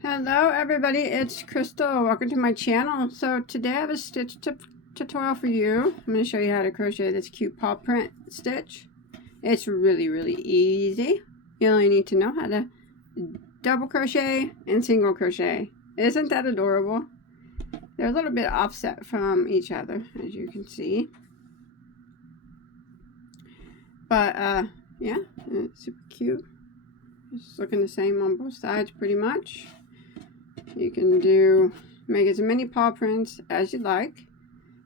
Hello everybody, it's Crystal. Welcome to my channel. So today I have a stitch tutorial for you. I'm going to show you how to crochet this cute paw print stitch. It's really easy. You only need to know how to double crochet and single crochet. Isn't that adorable? They're a little bit offset from each other, as you can see. But yeah, it's super cute. It's looking the same on both sides pretty much. You can make as many paw prints as you like.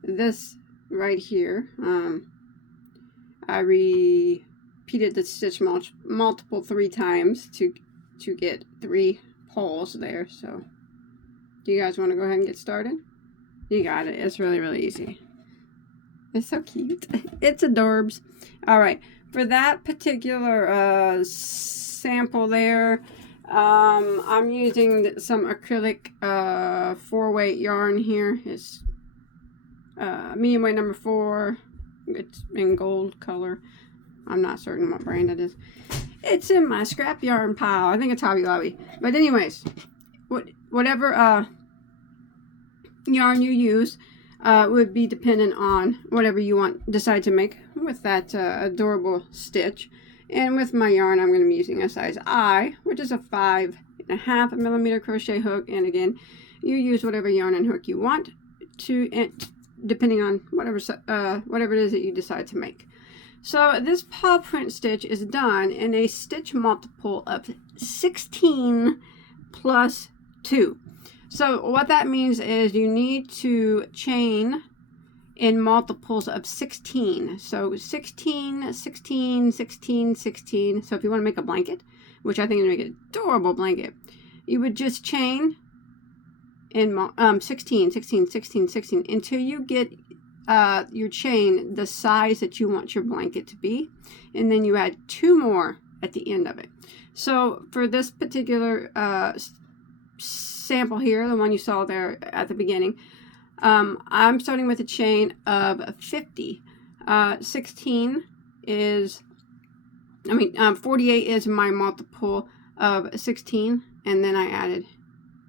This right here, I repeated the stitch multiple 3 times to get 3 holes there. So, do you guys want to go ahead and get started? You got it. It's really easy. It's so cute. It's adorbs. All right, for that particular sample there, I'm using some acrylic 4-weight yarn here. It's medium weight number 4. It's in gold color. I'm not certain what brand it is. It's in my scrap yarn pile. I think it's Hobby Lobby. But anyways, whatever yarn you use would be dependent on whatever you decide to make with that adorable stitch. And with my yarn, I'm going to be using a size I, which is a 5.5 millimeter crochet hook. And again, you use whatever yarn and hook you want to, depending on whatever it is that you decide to make. So this paw print stitch is done in a stitch multiple of 16 plus 2. So what that means is you need to chain in multiples of 16. So 16, 16, 16, 16. So if you want to make a blanket, which I think is make an adorable blanket, you would just chain in 16, 16, 16, 16 until you get your chain the size that you want your blanket to be. And then you add 2 more at the end of it. So for this particular sample here, the one you saw there at the beginning, I'm starting with a chain of 50. 16 is, 48 is my multiple of 16, and then I added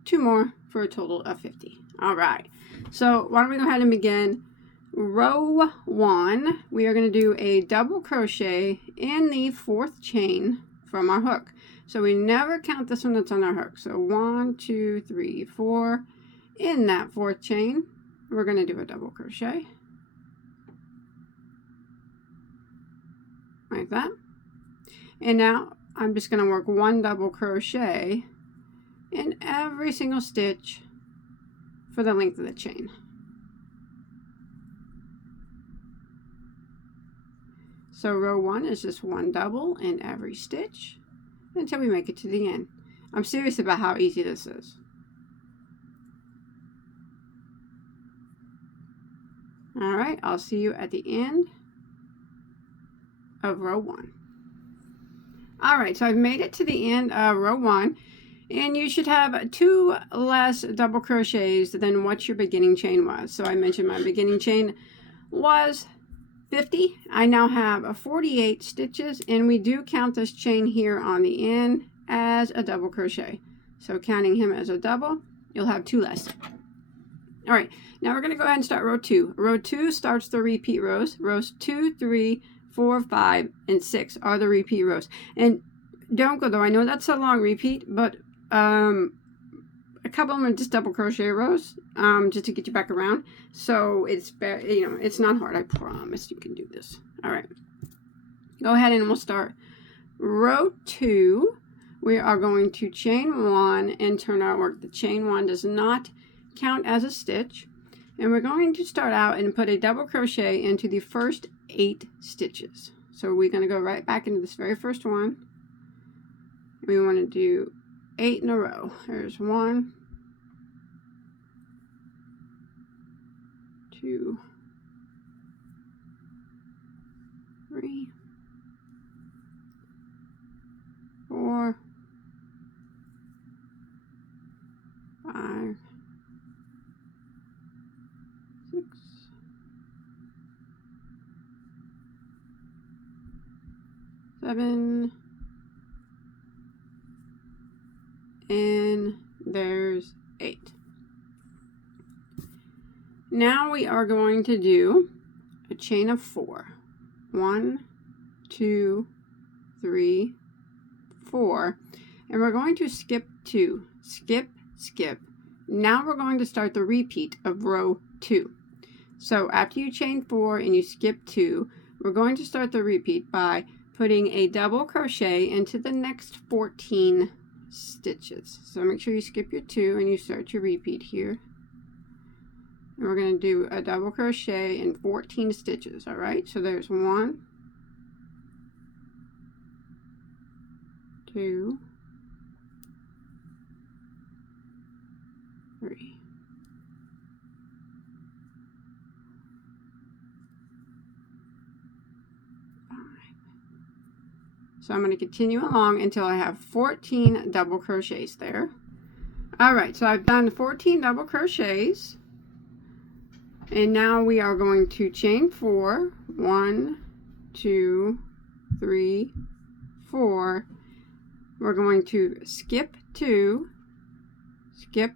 2 more for a total of 50. All right, so why don't we go ahead and begin. Row 1, we are going to do a double crochet in the 4th chain from our hook. So we never count this one that's on our hook. So 1, 2, 3, 4. In that 4th chain, we're going to do a double crochet like that. And now I'm just going to work 1 double crochet in every single stitch for the length of the chain. So row 1 is just 1 double in every stitch until we make it to the end. I'm serious about how easy this is. All right, I'll see you at the end of row 1. All right, so I've made it to the end of row 1, and you should have 2 less double crochets than what your beginning chain was. So I mentioned my beginning chain was 50. I now have 48 stitches, and we do count this chain here on the end as a double crochet. So counting him as a double, you'll have 2 less. All right, now we're going to go ahead and start row 2. Row 2 starts the repeat rows. Rows 2, 3, 4, 5, and 6 are the repeat rows. And don't go though. I know that's a long repeat, but a couple of them are just double crochet rows, just to get you back around. So it's it's not hard. I promise you can do this. All right, go ahead and we'll start row 2. We are going to chain 1 and turn our work. The chain 1 does not count as a stitch, and we're going to start out and put a double crochet into the first 8 stitches. So we're going to go right back into this very first one. We want to do 8 in a row. There's 1, 2, 3, 4, 5, 6, 7, and there's 8. Now we are going to do a chain of 4. 1, 2, 3, 4, and we're going to skip 2. Skip, skip. Now we're going to start the repeat of row 2. So after you chain 4 and you skip 2, we're going to start the repeat by putting a double crochet into the next 14 stitches. So make sure you skip your 2 and you start your repeat here. And we're going to do a double crochet in 14 stitches, all right? So there's 1, 2, 3. So I'm going to continue along until I have 14 double crochets there. Alright, so I've done 14 double crochets. And now we are going to chain 4. 1, 2, 3, 4. We're going to skip 2. Skip,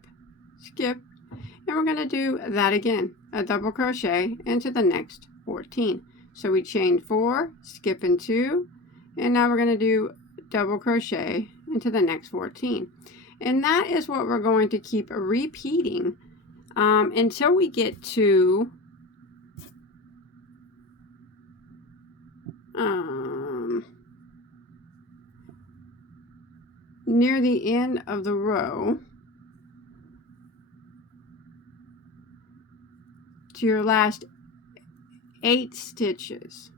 skip. And we're going to do that again. A double crochet into the next 14. So we chain 4, skip in 2. And now we're going to do double crochet into the next 14. And that is what we're going to keep repeating until we get to near the end of the row to your last 8 stitches.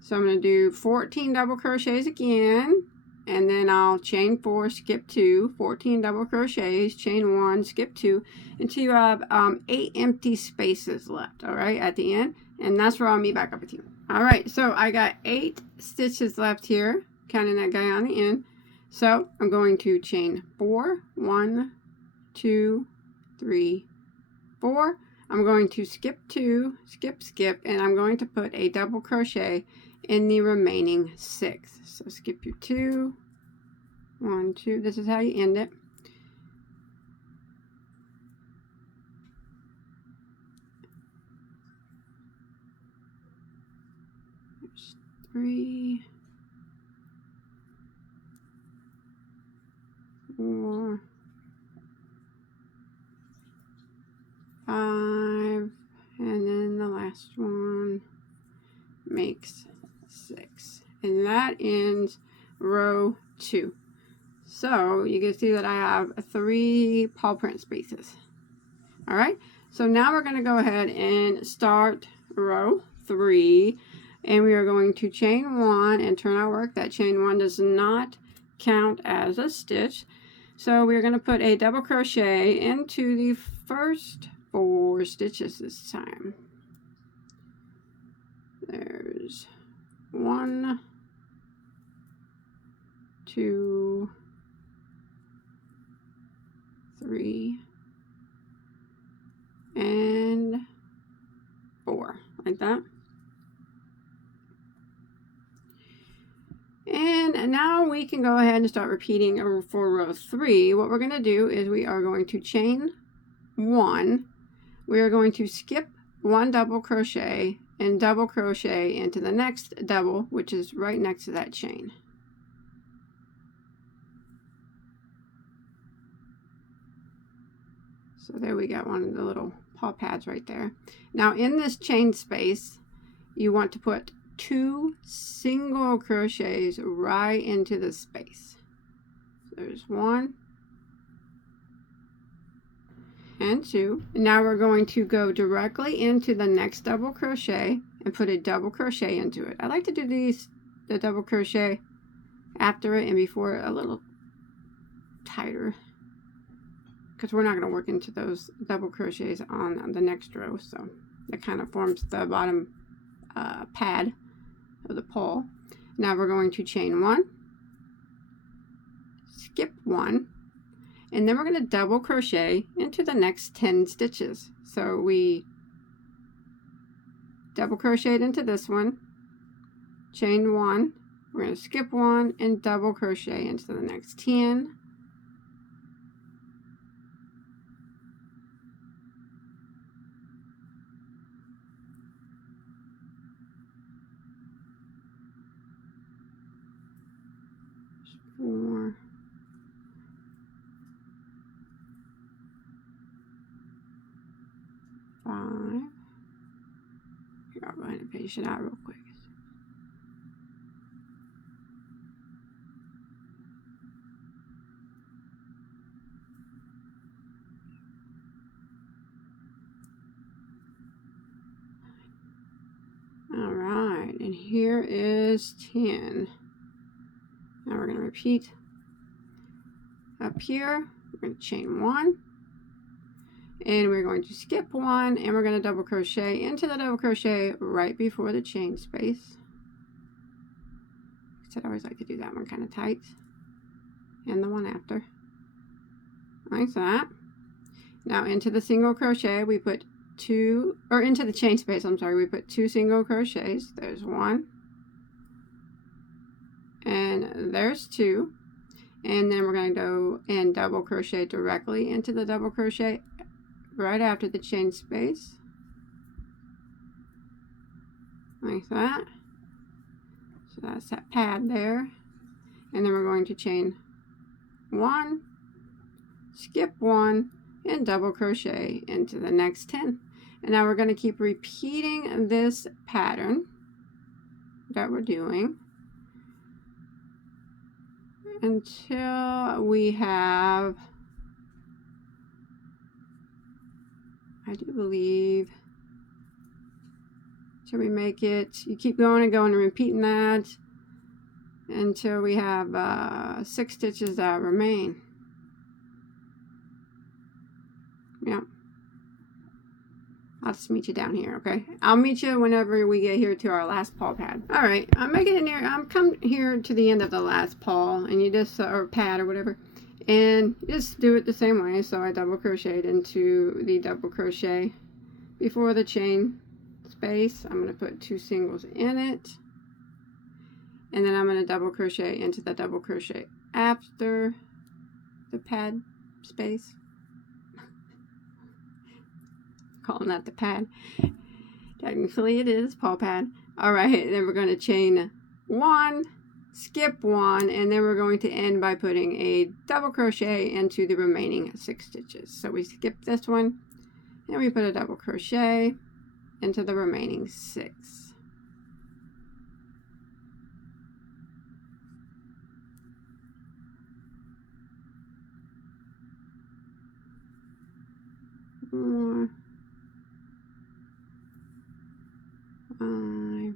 So I'm going to do 14 double crochets again, and then I'll chain 4, skip 2, 14 double crochets, chain 1, skip 2, until you have 8 empty spaces left, all right, at the end. And that's where I'll meet back up with you. All right, so I got 8 stitches left here, counting that guy on the end. So I'm going to chain 4, 1, 2, 3, 4. I'm going to skip 2, skip, skip, and I'm going to put a double crochet in the remaining 6. So skip your 2, 1, 2. This is how you end it. There's 3, 4, 5, and then the last one makes 6, and that ends row 2. So you can see that I have 3 paw print spaces. All right, so now we're going to go ahead and start row 3, and we are going to chain 1 and turn our work. That chain 1 does not count as a stitch, so we're going to put a double crochet into the first 4 stitches this time. There's 1, 2, 3, and 4, like that. And now we can go ahead and start repeating for row 3. What we're going to do is we are going to chain 1. We are going to skip 1 double crochet and double crochet into the next double, which is right next to that chain. So there we got one of the little paw pads right there. Now in this chain space, you want to put 2 single crochets right into the space. So there's 1 and 2. And now we're going to go directly into the next double crochet and put a double crochet into it. I like to do the double crochet after it and before it a little tighter, because we're not going to work into those double crochets on the next row, so that kind of forms the bottom pad of the pole. Now we're going to chain 1, skip 1, and then we're going to double crochet into the next 10 stitches. So we double crocheted into this one, chain 1, we're going to skip one and double crochet into the next 10. Four, five. Here, I'll go ahead and finish it out real quick. Alright, and here is 10. Now we're going to repeat up here. We're going to chain 1, and we're going to skip 1, and we're going to double crochet into the double crochet right before the chain space. I always like to do that one kind of tight, and the one after, like that. Now into the single crochet we put 2, or into the chain space, I'm sorry, we put 2 single crochets. There's 1, and there's 2, and then we're going to go and double crochet directly into the double crochet right after the chain space, like that. So that's that pad there, and then we're going to chain 1, skip 1, and double crochet into the next 10. And now we're going to keep repeating this pattern that we're doing until we have, I do believe, till we make it, you keep going and going and repeating that until we have 6 stitches that remain. Yeah. I'll just meet you down here, okay? I'll meet you whenever we get here to our last paw pad. All right, I'm making it near. I'm come here to the end of the last paw, and you just or pad or whatever, and just do it the same way. So I double crocheted into the double crochet before the chain space. I'm going to put 2 singles in it, and then I'm going to double crochet into the double crochet after the pad space. Calling that the pad. Technically it is paw pad. Alright, then we're going to chain 1, skip 1, and then we're going to end by putting a double crochet into the remaining 6 stitches. So we skip this one, and we put a double crochet into the remaining 6. More. 5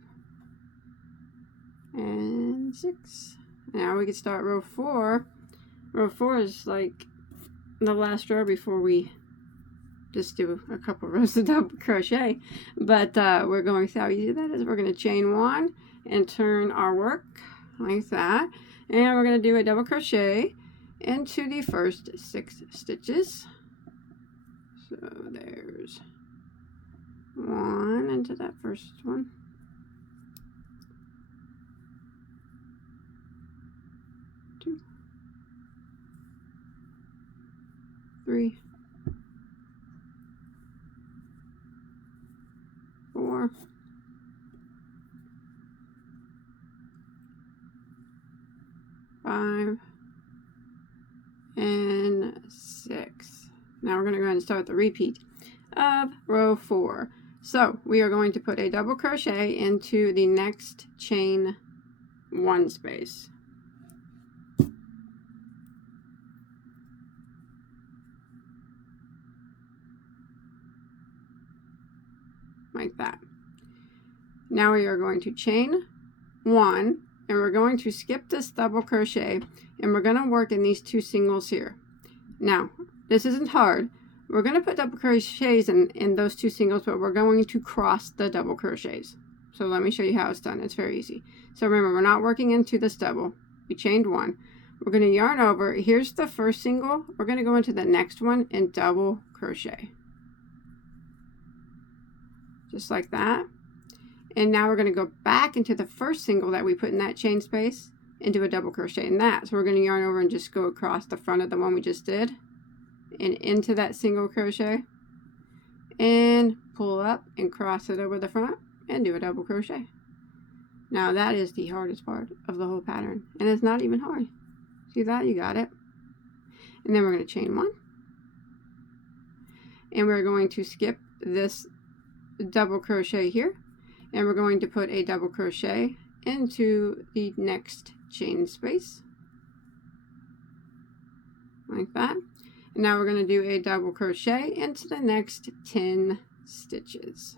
and 6. Now we can start row 4. Row 4 is like the last row before we just do a couple rows of double crochet. But we're going to see how easy that is. We're going to chain 1 and turn our work like that. And we're going to do a double crochet into the first 6 stitches. So there's 1 into that first one, 2, 3, 4, 5, and 6. Now we're going to go ahead and start the repeat of row 4. So we are going to put a double crochet into the next chain 1 space. Like that. Now we are going to chain 1, and we're going to skip this double crochet, and we're going to work in these 2 singles here. Now, this isn't hard. We're going to put double crochets in those 2 singles, but we're going to cross the double crochets. So let me show you how it's done. It's very easy. So remember, we're not working into this double. We chained 1. We're going to yarn over. Here's the first single. We're going to go into the next one and double crochet. Just like that. And now we're going to go back into the first single that we put in that chain space and do a double crochet in that. So we're going to yarn over and just go across the front of the one we just did and into that single crochet and pull up and cross it over the front and do a double crochet. Now that is the hardest part of the whole pattern, and it's not even hard. See that? You got it. And then we're going to chain one, and we're going to skip this double crochet here, and we're going to put a double crochet into the next chain space like that. And now we're going to do a double crochet into the next 10 stitches.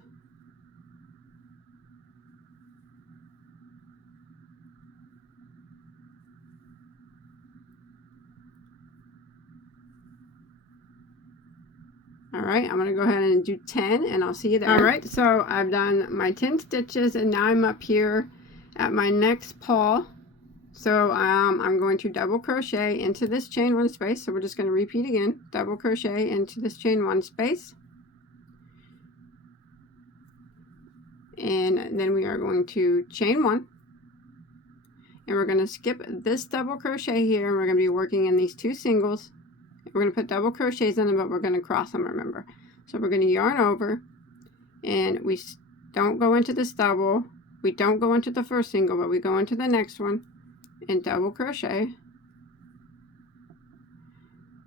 Alright, I'm going to go ahead and do 10 and I'll see you there. Alright, so I've done my 10 stitches and now I'm up here at my next paw. So I'm going to double crochet into this chain one space. So we're just going to repeat again. Double crochet into this chain one space. And then we are going to chain one. And we're going to skip this double crochet here. And we're going to be working in these two singles. We're going to put double crochets in them, but we're going to cross them, remember. So we're going to yarn over, and we don't go into this double. We don't go into the first single, but we go into the next one and double crochet.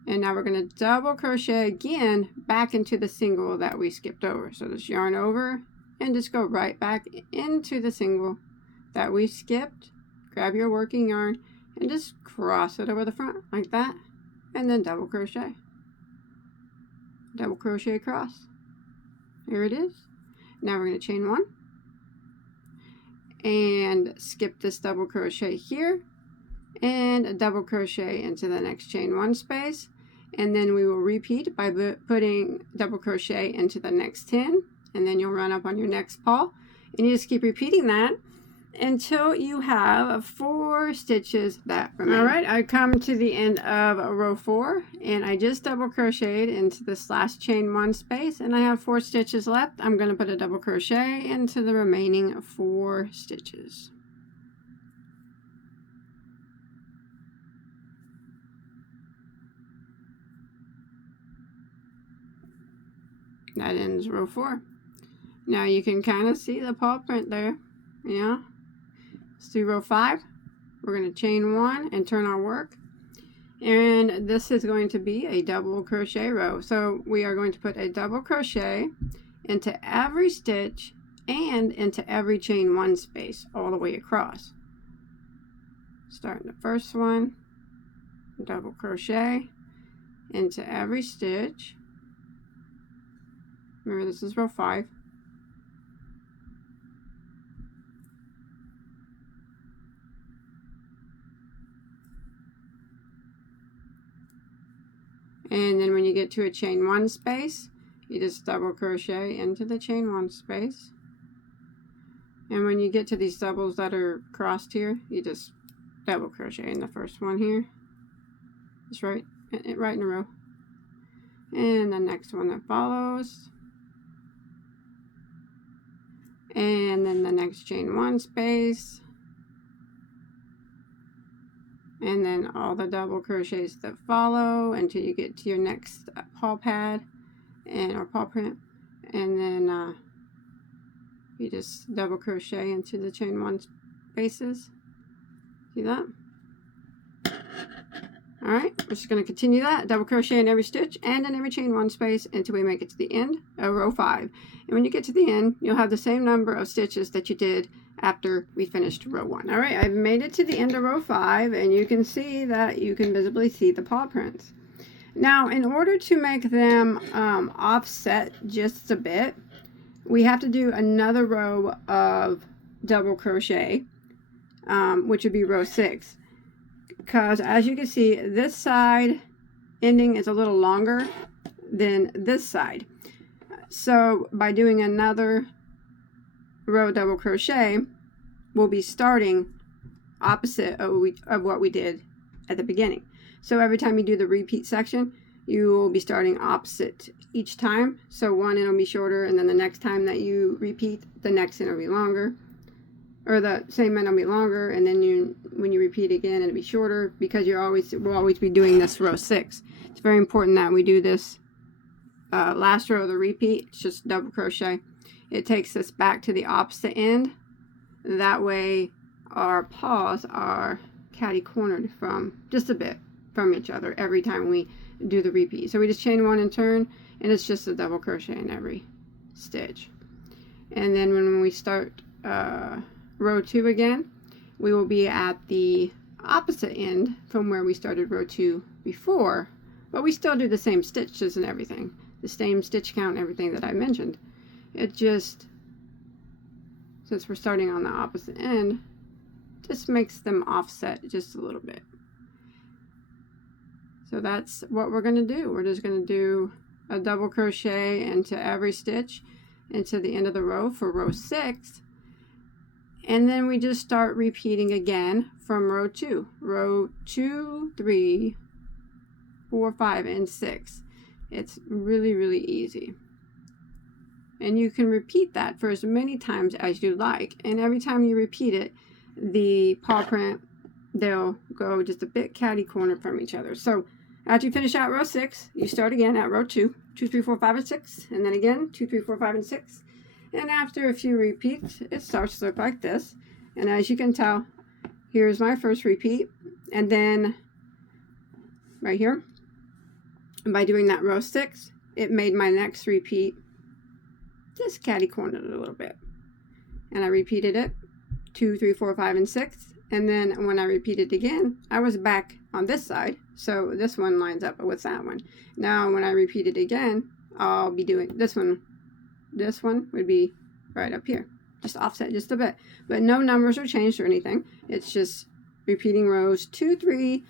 And now we're going to double crochet again back into the single that we skipped over. So just yarn over and just go right back into the single that we skipped. Grab your working yarn and just cross it over the front like that. And then double crochet across. Here it is. Now we're going to chain one and skip this double crochet here and a double crochet into the next chain one space, and then we will repeat by putting double crochet into the next 10, and then you'll run up on your next paw, and you just keep repeating that until you have 4 stitches that remain. Alright, I come to the end of row 4 and I just double crocheted into this last chain one space and I have 4 stitches left. I'm going to put a double crochet into the remaining 4 stitches. That ends row 4. Now you can kind of see the paw print there. Yeah. Let's do row 5. We're going to chain one and turn our work, and this is going to be a double crochet row. So we are going to put a double crochet into every stitch and into every chain one space all the way across. Starting the first one, double crochet into every stitch. Remember, this is row 5. And then when you get to a chain one space, you just double crochet into the chain one space. And when you get to these doubles that are crossed here, you just double crochet in the first one here. Just right in a row. And the next one that follows. And then the next chain one space. And then all the double crochets that follow until you get to your next paw pad or paw print, and then you just double crochet into the chain one spaces. See that? Alright, we're just going to continue that, double crochet in every stitch and in every chain one space until we make it to the end of row 5. And when you get to the end, you'll have the same number of stitches that you did after we finished row 1. Alright, I've made it to the end of row 5, and you can see that you can visibly see the paw prints. Now, in order to make them offset just a bit, we have to do another row of double crochet, which would be row 6. Because as you can see, this side ending is a little longer than this side. So by doing another row double crochet, we'll be starting opposite of what we did at the beginning. So every time you do the repeat section, you will be starting opposite each time. So one end will be shorter, and then the next time that you repeat, the next end will be longer, or the same end will be longer, and then when you repeat again, it'll be shorter, because we'll always be doing this row 6. It's very important that we do this last row of the repeat. It's just double crochet. It takes us back to the opposite end. That way our paws are catty cornered from just a bit from each other every time we do the repeat. So we just chain 1 and turn, and it's just a double crochet in every stitch. And then when we start row 2 again, we will be at the opposite end from where we started row 2 before, but we still do the same stitches and everything, the same stitch count and everything that I mentioned. It just, since we're starting on the opposite end, just makes them offset just a little bit. So that's what we're going to do. We're just going to do a double crochet into every stitch into the end of the row for row 6, and then we just start repeating again from row 2. Row 2, 3, 4, 5, and 6. It's really, really easy. And you can repeat that for as many times as you like. And every time you repeat it, the paw print, they'll go just a bit catty corner from each other. So after you finish out row 6, you start again at row 2, 2, 3, 4, 5, and 6, and then again 2, 3, 4, 5, and 6. And after a few repeats, it starts to look like this. And as you can tell, here's my first repeat, and then right here, and by doing that row 6, it made my next repeat just catty cornered a little bit. And I repeated it 2, 3, 4, 5, and 6. And then when I repeated again, I was back on this side, so this one lines up with that one. Now when I repeat it again, I'll be doing this one. This one would be right up here, just offset just a bit, but no numbers are changed or anything. It's just repeating rows 2, 3,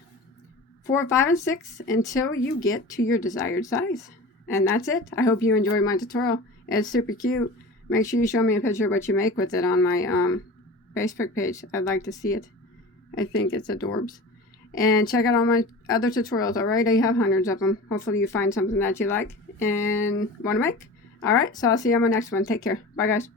4, 5, and 6 until you get to your desired size. And that's it. I hope you enjoyed my tutorial. It's super cute. Make sure you show me a picture of what you make with it on my Facebook page. I'd like to see it. I think it's adorbs. And check out all my other tutorials. Alright, I have hundreds of them. Hopefully you find something that you like and want to make. Alright, so I'll see you on my next one. Take care. Bye guys.